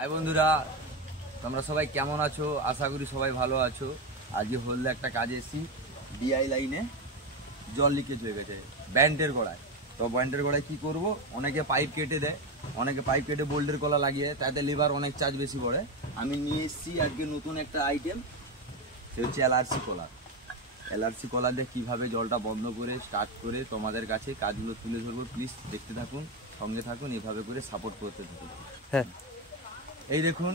High বন্ধুরা, তোমরা সবাই কেমন আছো? আশা করি সবাই ভালো আছো। আজকে হলদে একটা কাজে এসেছি। ডিআই লাইনে জল লিকেজ হয়ে গেছে ব্যান্ডের গোড়ায়। তো ব্যান্ডের গোড়ায় কি করব, অনেকে পাইপ কেটে দেয়, অনেকে পাইপ কেটে বোল্টের কলা লাগিয়ে, তাতে লেবার অনেক চার্জ বেশি পড়ে। আমি নিয়ে এসেছি আজকে নতুন একটা আইটেম, সে হচ্ছে এলআরসি কলার। এলআরসি কলার দিয়ে কীভাবে জলটা বন্ধ করে স্টার্ট করে তোমাদের কাছে কাজগুলো তুলে ধরবো। প্লিজ দেখতে থাকুন, সঙ্গে থাকুন, এভাবে করে সাপোর্ট করতে থাকুন। হ্যাঁ, এই দেখুন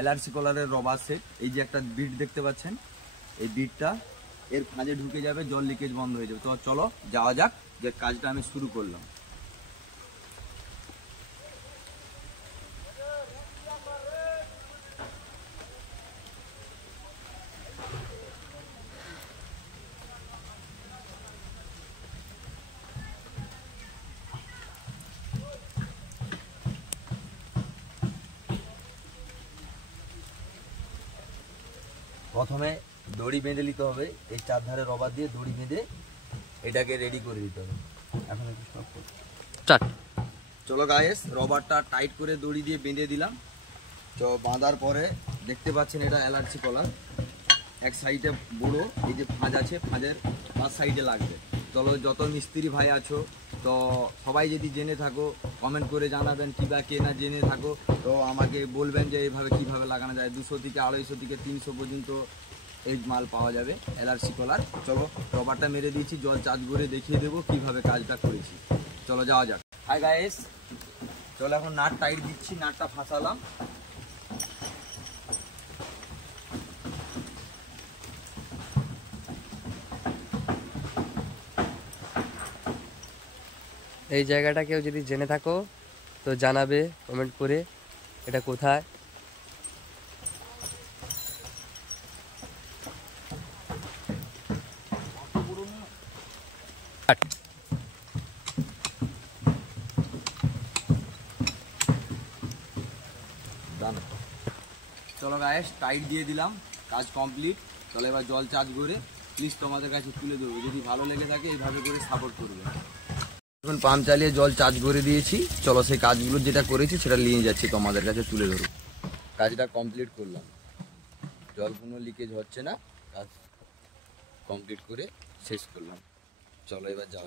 এলআরসি কলারের রবার সেট। এই যে একটা বিট দেখতে পাচ্ছেন, এই বিটটা এর ফাঁজে ঢুকে যাবে, জল লিকেজ বন্ধ হয়ে যাবে। তো চলো যাওয়া যাক, যে কাজটা আমি শুরু করলাম। প্রথমে দড়ি বেঁধে নিতে হবে, এই চারধারে রবার দিয়ে দড়ি বেঁধে এটাকে রেডি করে দিতে হবে। এখন একটু স্টপ করো, স্টার্ট। চলো গাইস, রবারটা টাইট করে দড়ি দিয়ে বেঁধে দিলাম। তো বাঁধার পরে দেখতে পাচ্ছেন এটা এলআরসি কলার। এক সাইডে বড়ো এই যে ফাঁজ আছে, ফাঁজের পাঁচ সাইডে লাগবে। চলো যত মিস্ত্রি ভাই আছো, তো সবাই যদি জেনে থাকো কমেন্ট করে জানাবেন, কিবা কে না জেনে থাকো তো আমাকে বলবেন যে এইভাবে কিভাবে লাগানো যায়। 200 থেকে 250 থেকে 300 পর্যন্ত এই মাল পাওয়া যাবে এলআরসি কলার। চলো রবারটা মেরে দিয়েছি, জল চার্জ করে দেখিয়ে দেবো কিভাবে কাজটা করেছি। চলো যাওয়া যাক। হাই গাইস, চলো এখন নাট টাইট দিচ্ছি। নাটটা ফাঁসালাম। এই জায়গাটা কেউ যদি জেনে থাকো তো জানাবে কমেন্ট করে, এটা কোথায়। চলো গাইস, টাইট দিয়ে দিলাম, কাজ কমপ্লিট। চলো এবার জল চার্জ করে প্লিজ তোমাদের কাছে তুলে দেবো। যদি ভালো লেগে থাকে এইভাবে করে সাপোর্ট করবে। এখন পাম্প চালিয়ে জল চার্জ করে দিয়েছি। চলো সেই কাজগুলো যেটা করেছি সেটা নিয়ে যাচ্ছি তোমাদের কাছে তুলে ধরো। কাজটা কমপ্লিট করলাম, জল কোনো লিকেজ হচ্ছে না, কাজ কমপ্লিট করে শেষ করলাম। চলো এবার যাও।